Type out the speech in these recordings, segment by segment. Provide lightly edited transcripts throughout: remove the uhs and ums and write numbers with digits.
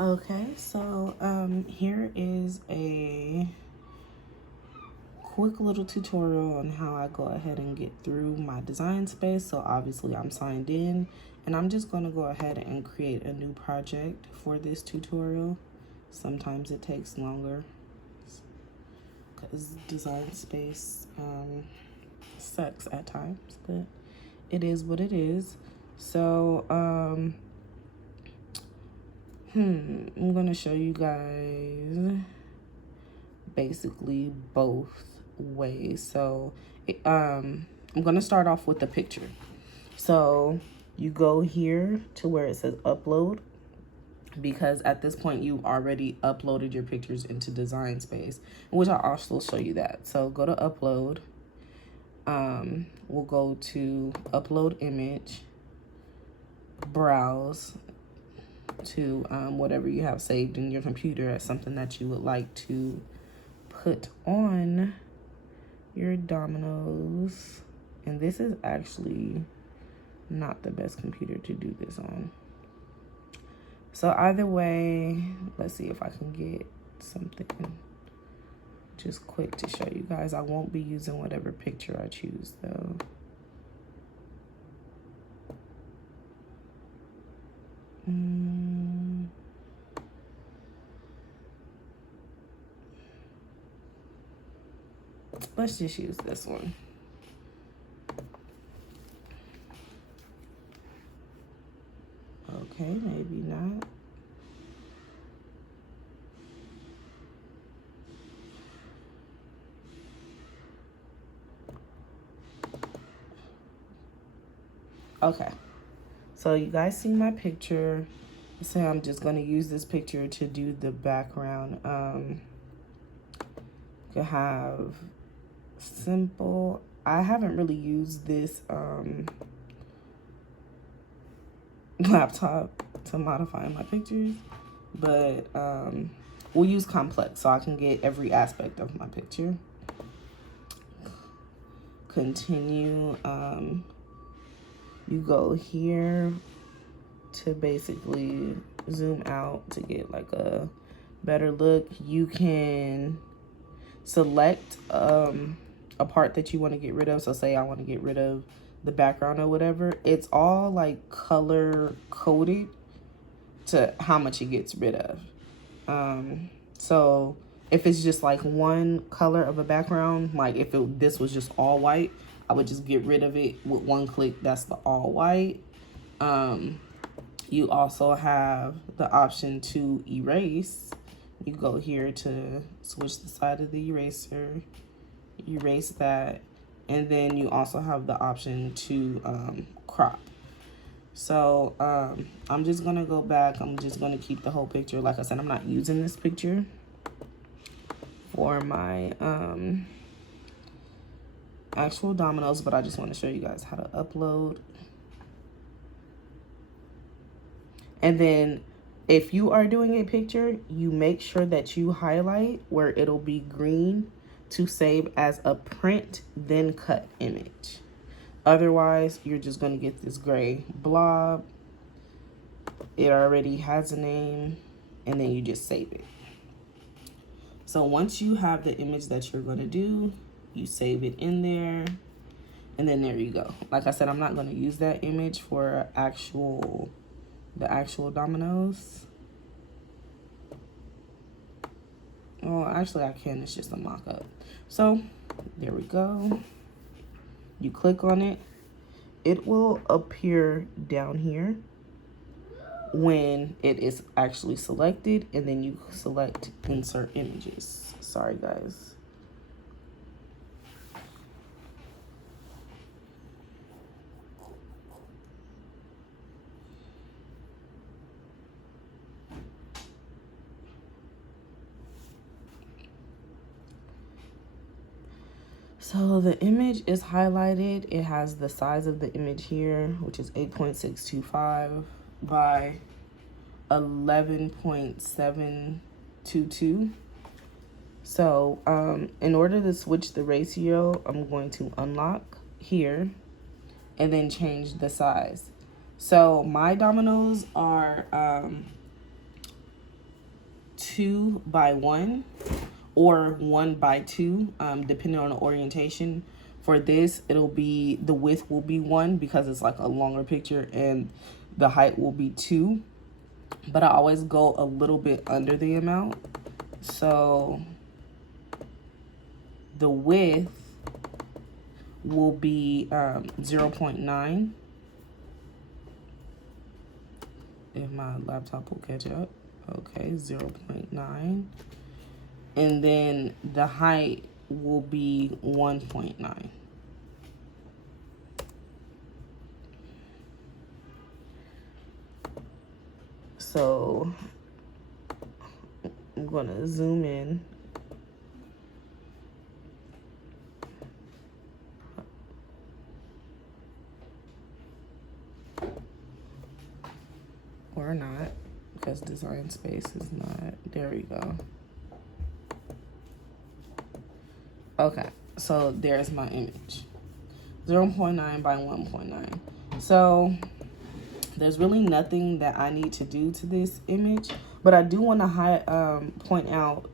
Okay, so here is a quick little tutorial on how I go ahead and get through my design space. So obviously I'm signed in, and I'm just going to go ahead and create a new project for this tutorial. Sometimes it takes longer because design space sucks at times, but it is what it is. So I'm gonna show you guys basically both ways. So I'm gonna start off with the picture. So you go here to where it says upload, because at this point you already uploaded your pictures into Design Space, which I'll also show you that. So go to upload. We'll go to upload image, browse to whatever you have saved in your computer as something that you would like to put on your Dominoes. And this is actually not the best computer to do this on. So either way, let's see if I can get something just quick to show you guys. I won't be using whatever picture I choose though. Let's just use this one. Okay, maybe not. Okay, so you guys see my picture. So I'm just gonna use this picture to do the background. You have simple. I haven't really used this laptop to modify my pictures, but we'll use complex so I can get every aspect of my picture. Continue. You go here to basically zoom out to get like a better look. You can select a part that you want to get rid of. So say I want to get rid of the background or whatever. It's all like color coded to how much it gets rid of. So if it's just like one color of a background, like if this was just all white, I would just get rid of it with one click. That's the all white. You also have the option to erase. You go here to switch the side of the eraser, erase that, and then you also have the option to crop. So I'm just gonna go back. I'm just gonna keep the whole picture. Like I said, I'm not using this picture for my actual Dominoes, but I just want to show you guys how to upload. And then if you are doing a picture, you make sure that you highlight where it'll be green to save as a print, then cut image. Otherwise, you're just going to get this gray blob. It already has a name, and then you just save it. So once you have the image that you're going to do, you save it in there, and then there you go. Like I said, I'm not going to use that image for the actual Dominoes. Well, actually I can. It's just a mock-up. So there we go. You click on it. It will appear down here when it is actually selected, and then you select insert images. Sorry guys. So the image is highlighted. It has the size of the image here, which is 8.625 by 11.722. So in order to switch the ratio, I'm going to unlock here and then change the size. So my Dominoes are 2 by 1 or 1 by 2, depending on the orientation. For this, it'll be, the width will be 1 because it's like a longer picture, and the height will be 2. But I always go a little bit under the amount. So the width will be 0.9. If my laptop will catch up. Okay, 0.9. And then the height will be 1.9. So I'm gonna zoom in. Or not, because Design Space is not, there we go. Okay, so there's my image. 0.9 by 1.9. So there's really nothing that I need to do to this image, but I do want to point out,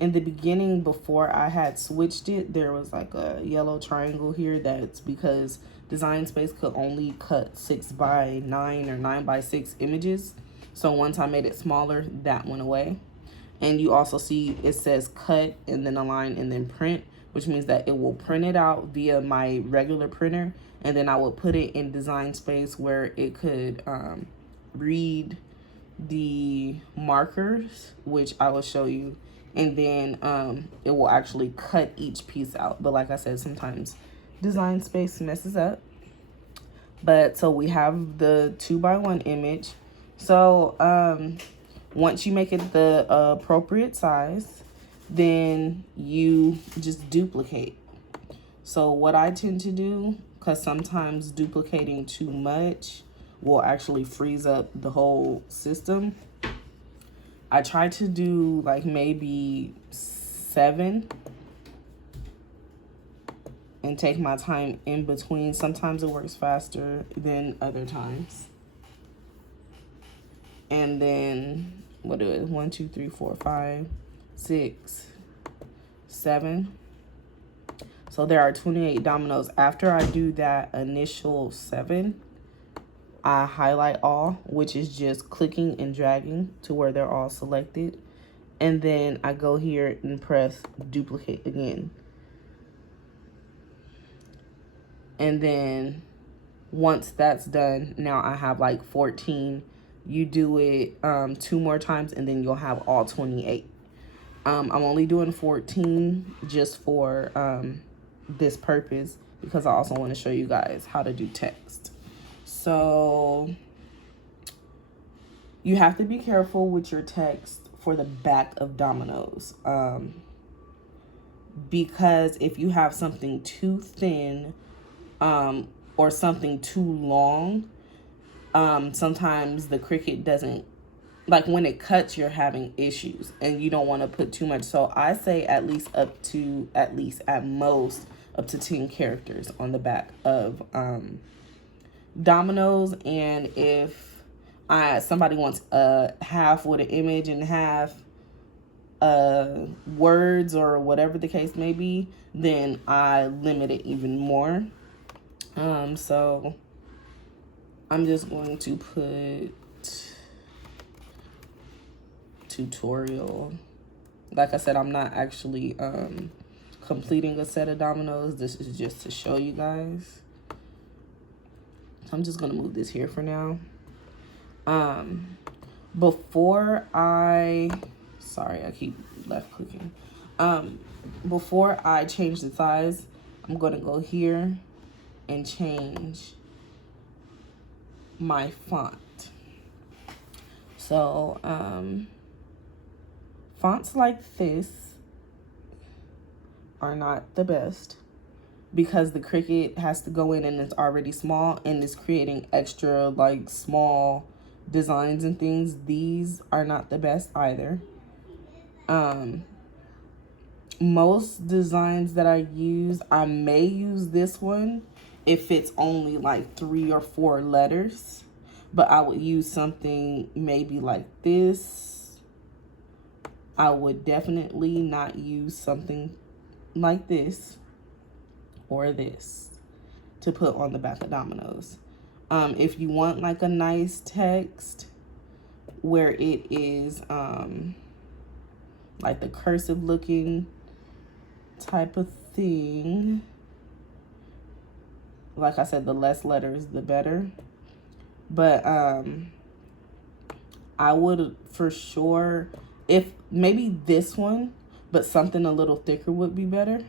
in the beginning, before I had switched it, there was like a yellow triangle here. That's because Design Space could only cut 6 by 9 or 9 by 6 images. So once I made it smaller, that went away. And you also see it says cut and then align and then print, which means that it will print it out via my regular printer, and then I will put it in Design Space where it could read the markers, which I will show you, and then it will actually cut each piece out. But like I said, sometimes Design Space messes up. But so we have the 2 by 1 image. So once you make it the appropriate size, then you just duplicate. So what I tend to do, because sometimes duplicating too much will actually freeze up the whole system, I try to do like maybe 7 and take my time in between. Sometimes it works faster than other times. And then what do it? 1, 2, 3, 4, 5, 6, 7. So there are 28 dominoes. After I do that initial 7, I highlight all, which is just clicking and dragging to where they're all selected. And then I go here and press duplicate again. And then once that's done, now I have like 14. You do it 2 more times and then you'll have all 28. I'm only doing 14 just for this purpose, because I also want to show you guys how to do text. So you have to be careful with your text for the back of dominoes, because if you have something too thin or something too long, sometimes the Cricut doesn't, like when it cuts, you're having issues and you don't want to put too much. So I say at most up to 10 characters on the back of dominoes. And if somebody wants half with an image and half words or whatever the case may be, then I limit it even more. So I'm just going to put tutorial. Like I said, I'm not actually completing a set of dominoes. This is just to show you guys. So I'm just gonna move this here for now. Before I keep left clicking. Before I change the size, I'm gonna go here and change my font. So fonts like this are not the best, because the Cricut has to go in and it's already small and it's creating extra like small designs and things. These are not the best either. Most designs that I use, I may use this one if it's only like 3 or 4 letters, but I would use something maybe like this I would definitely not use something like this or this to put on the back of Dominoes. If you want like a nice text where it is like the cursive looking type of thing, like I said, the less letters the better. But I would for sure, if maybe this one, but something a little thicker would be better.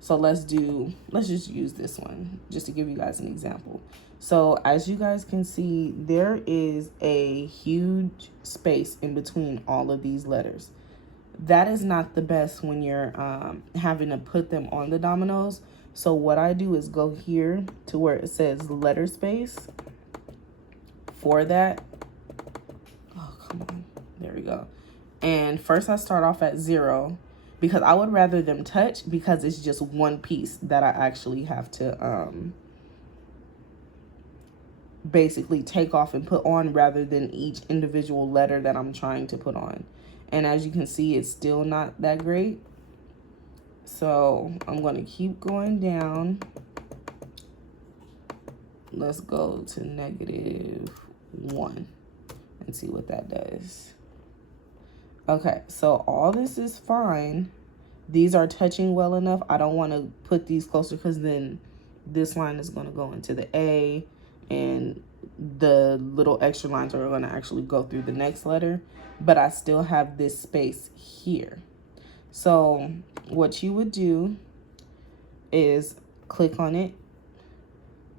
So let's just use this one just to give you guys an example. So as you guys can see, there is a huge space in between all of these letters. That is not the best when you're having to put them on the dominoes. So what I do is go here to where it says letter space. For that, oh, come on, there we go. And first I start off at 0 because I would rather them touch because it's just one piece that I actually have to basically take off and put on rather than each individual letter that I'm trying to put on. And as you can see, it's still not that great. So I'm going to keep going down. Let's go to -1 and see what that does. Okay, so all this is fine. These are touching well enough. I don't want to put these closer because then this line is going to go into the A and the little extra lines are going to actually go through the next letter. But I still have this space here. So what you would do is click on it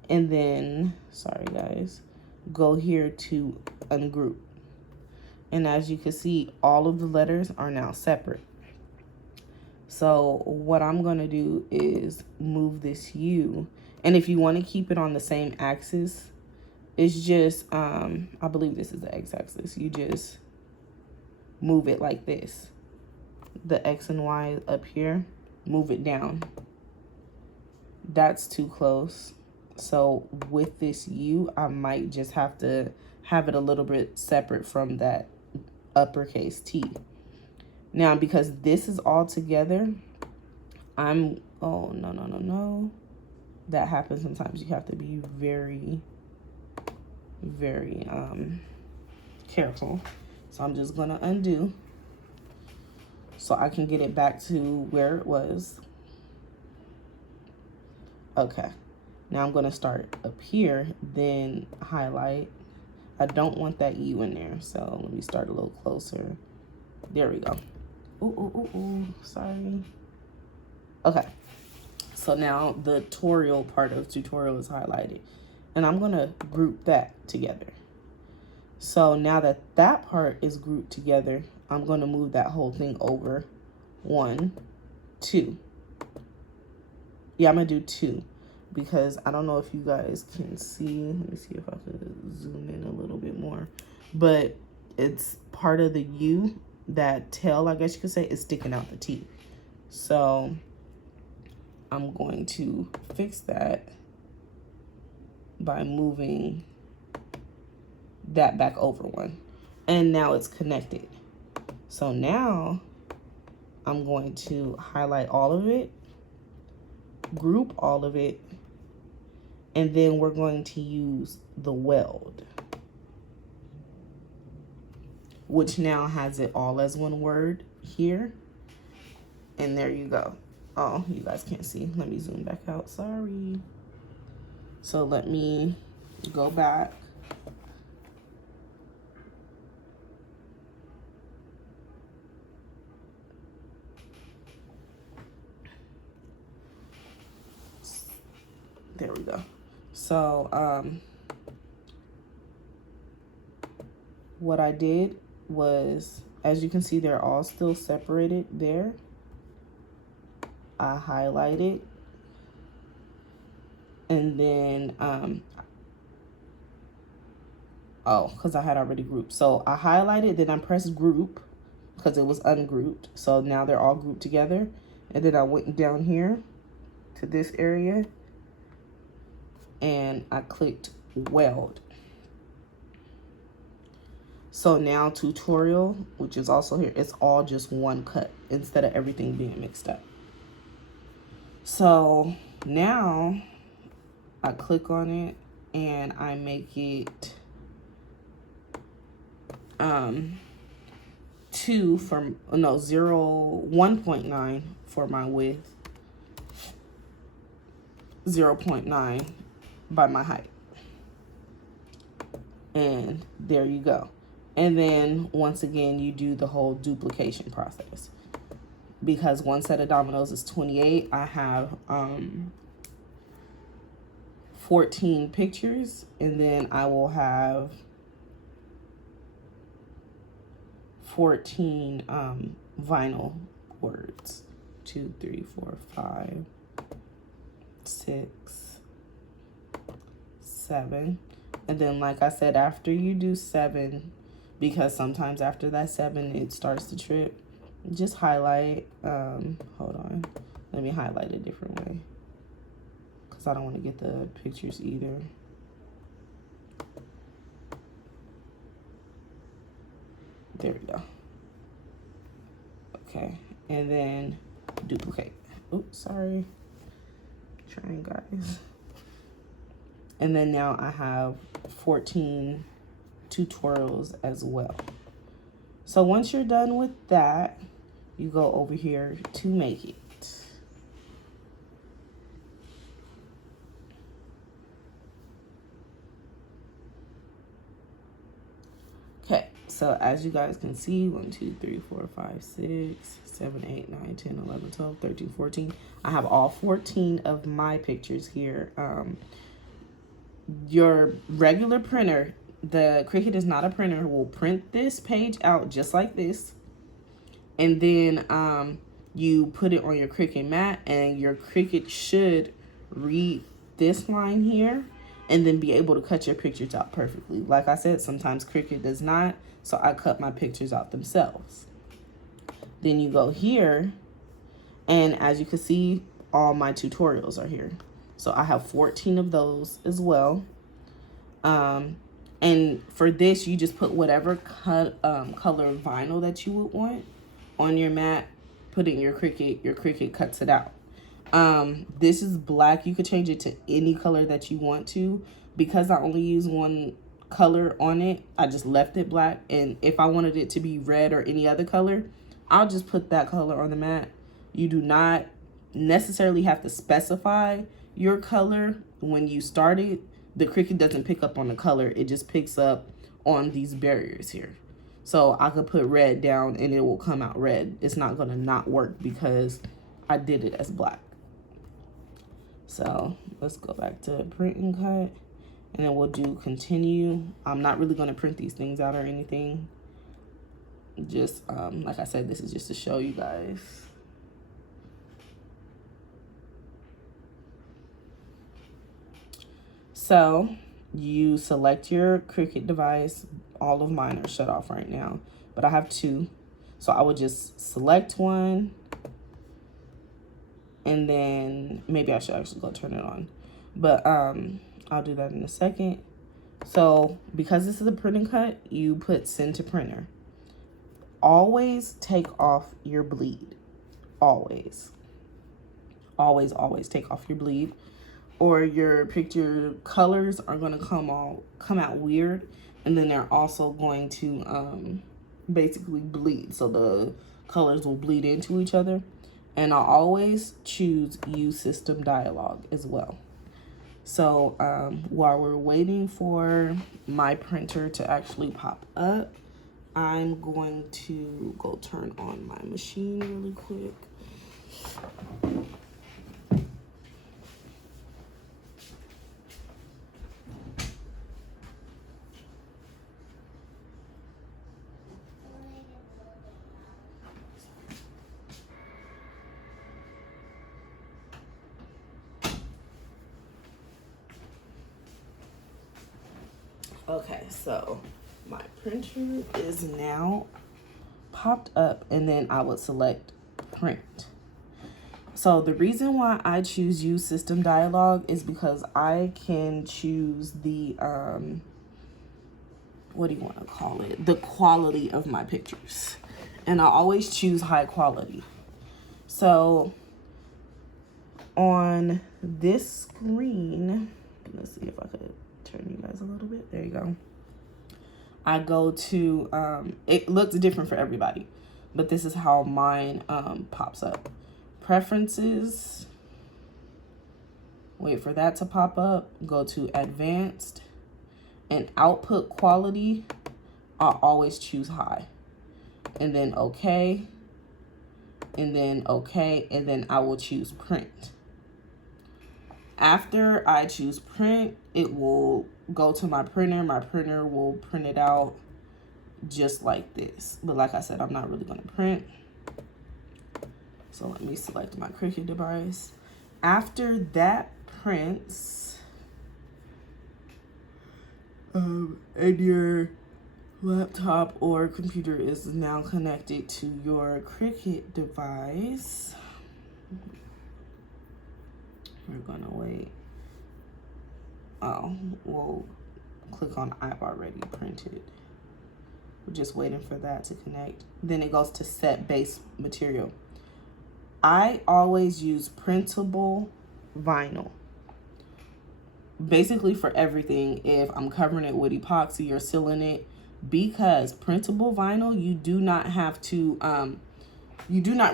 and then, sorry guys, go here to ungroup. And as you can see, all of the letters are now separate. So what I'm going to do is move this U. And if you want to keep it on the same axis, it's just, I believe this is the x-axis. You just move it like this. The X and Y up here, move it down. That's too close. So with this U, I might just have to have it a little bit separate from that uppercase T. Now, because this is all together, oh, no. That happens sometimes. You have to be very, very careful. So I'm just gonna undo so I can get it back to where it was. Okay, now I'm gonna start up here, then highlight. I don't want that U in there, so let me start a little closer. There we go. Ooh, sorry. Okay, so now the tutorial part of tutorial is highlighted, and I'm gonna group that together. So now that that part is grouped together, I'm gonna move that whole thing over 1, 2. Yeah, I'm gonna do 2 because I don't know if you guys can see. Let me see if I could zoom in a little bit more. But it's part of the U, that tail, I guess you could say, is sticking out the T. So I'm going to fix that by moving that back over 1. And now it's connected. So now I'm going to highlight all of it, group all of it, and then we're going to use the weld, which now has it all as one word here. And there you go. Oh, you guys can't see. Let me zoom back out. Sorry. So let me go back. There we go. So what I did was, as you can see, they're all still separated there. I highlighted, and then because I had already grouped. So I highlighted, then I pressed group because it was ungrouped. So now they're all grouped together. And then I went down here to this area and I clicked weld. So now tutorial, which is also here, it's all just one cut instead of everything being mixed up. So now I click on it and I make it 1.9 for my width, 0.9 by my height. And there you go. And then once again, you do the whole duplication process. Because one set of dominoes is 28, I have 14 pictures, and then I will have 14 vinyl boards. 2, 3, 4, 5, 6, 7. And then, like I said, after you do 7, because sometimes after that 7 it starts to trip, just highlight. Hold on, let me highlight a different way, because I don't want to get the pictures either. There we go. Okay, and then duplicate. Oops, sorry. Trying, guys. And then now I have 14 tutorials as well. So once you're done with that, you go over here to make it. Okay, so as you guys can see, 1, 2, 3, 4, 5, 6, 7, 8, 9, 10, 11, 12, 13, 14. I have all 14 of my pictures here. Your regular printer, the Cricut is not a printer, will print this page out just like this. And then you put it on your Cricut mat, and your Cricut should read this line here and then be able to cut your pictures out perfectly. Like I said, sometimes Cricut does not, so I cut my pictures out themselves. Then you go here, and as you can see, all my tutorials are here. So I have 14 of those as well. And for this, you just put whatever color vinyl that you would want on your mat, put it in your Cricut cuts it out. This is black. You could change it to any color that you want to. Because I only use one color on it, I just left it black. And if I wanted it to be red or any other color, I'll just put that color on the mat. You do not necessarily have to specify your color when you start it. The Cricut doesn't pick up on the color, it just picks up on these barriers here. So I could put red down and it will come out red. It's not gonna not work because I did it as black. So let's go back to print and cut, and then we'll do continue. I'm not really gonna print these things out or anything. Just like I said, this is just to show you guys. So you select your Cricut device. All of mine are shut off right now, but I have 2. So I would just select one, and then maybe I should actually go turn it on. But I'll do that in a second. So because this is a print and cut, you put send to printer. Always take off your bleed. Always. Always, always take off your bleed, or your picture colors are going to come out weird, and then they're also going to basically bleed, so the colors will bleed into each other. And I'll always choose use system dialog as well. So while we're waiting for my printer to actually pop up, I'm going to go turn on my machine really quick. Okay, so my printer is now popped up, and then I would select print. So the reason why I choose use system dialog is because I can choose the what do you want to call it? The quality of my pictures. And I always choose high quality. So on this screen, let's see if I could turn you guys a little bit. There you go. I go to, it looks different for everybody, but this is how mine pops up. Preferences. Wait for that to pop up. Go to advanced, and output quality, I always choose high. And then okay, and then okay, and then I will choose print. After I choose print, it will go to my printer. My printer will print it out just like this. But like I said, I'm not really gonna print. So let me select my Cricut device. After that prints, and your laptop or computer is now connected to your Cricut device, we're gonna wait. Oh, we'll click on I've already printed. We're just waiting for that to connect. Then it goes to set base material. I always use printable vinyl. Basically for everything, if I'm covering it with epoxy or sealing it, because printable vinyl, you do not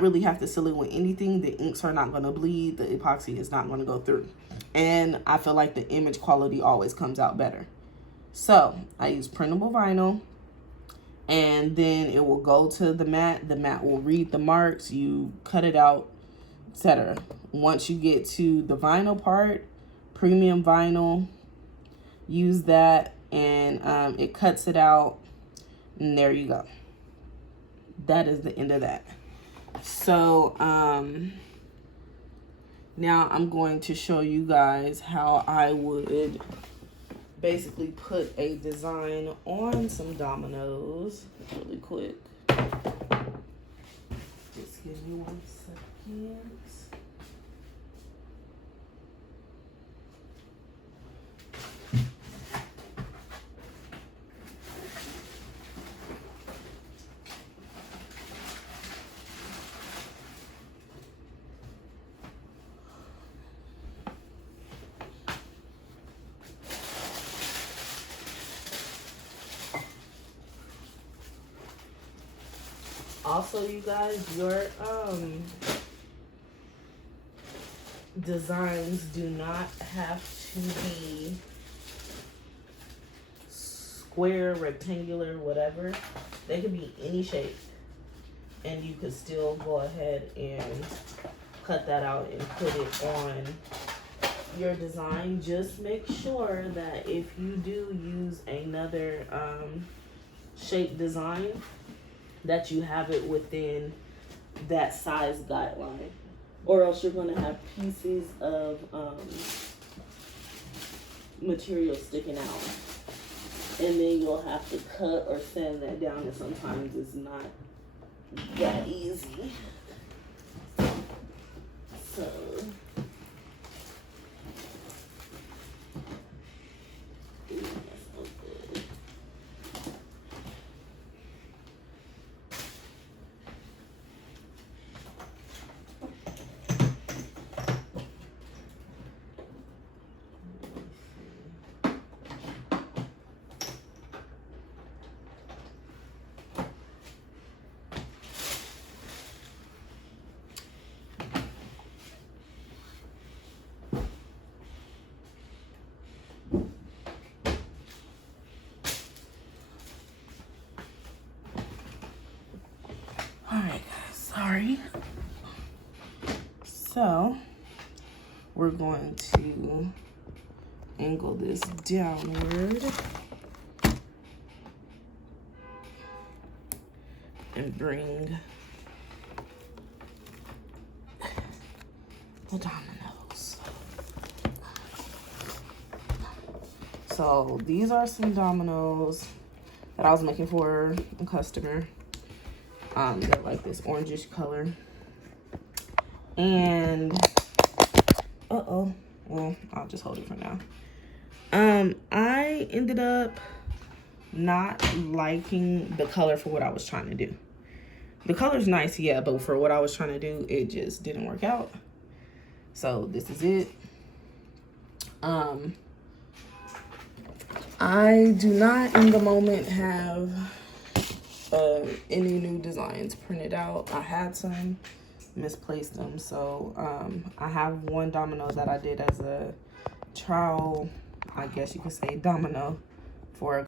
really have to seal it with anything. The inks are not going to bleed. The epoxy is not going to go through. And I feel like the image quality always comes out better. So I use printable vinyl, and then it will go to the mat. The mat will read the marks. You cut it out, etc. Once you get to the vinyl part, premium vinyl, use that, and it cuts it out, and there you go. That is the end of that. So now I'm going to show you guys how I would basically put a design on some dominoes really quick. Just give me 1 second. Also, you guys, your designs do not have to be square, rectangular, whatever. They could be any shape, and you could still go ahead and cut that out and put it on your design. Just make sure that if you do use another shape design, that you have it within that size guideline, or else you're going to have pieces of material sticking out, and then you'll have to cut or sand that down, and sometimes it's not that easy. So alright guys, sorry. So we're going to angle this downward and bring the dominoes. So these are some dominoes that I was making for a customer. They're like this orangish color. And well, I'll just hold it for now. I ended up not liking the color for what I was trying to do. The color's nice, yeah, but for what I was trying to do, it just didn't work out. So this is it. I do not in the moment have any new designs printed out. I had some, misplaced them. So I have one domino that I did as a trial, I guess you could say, domino for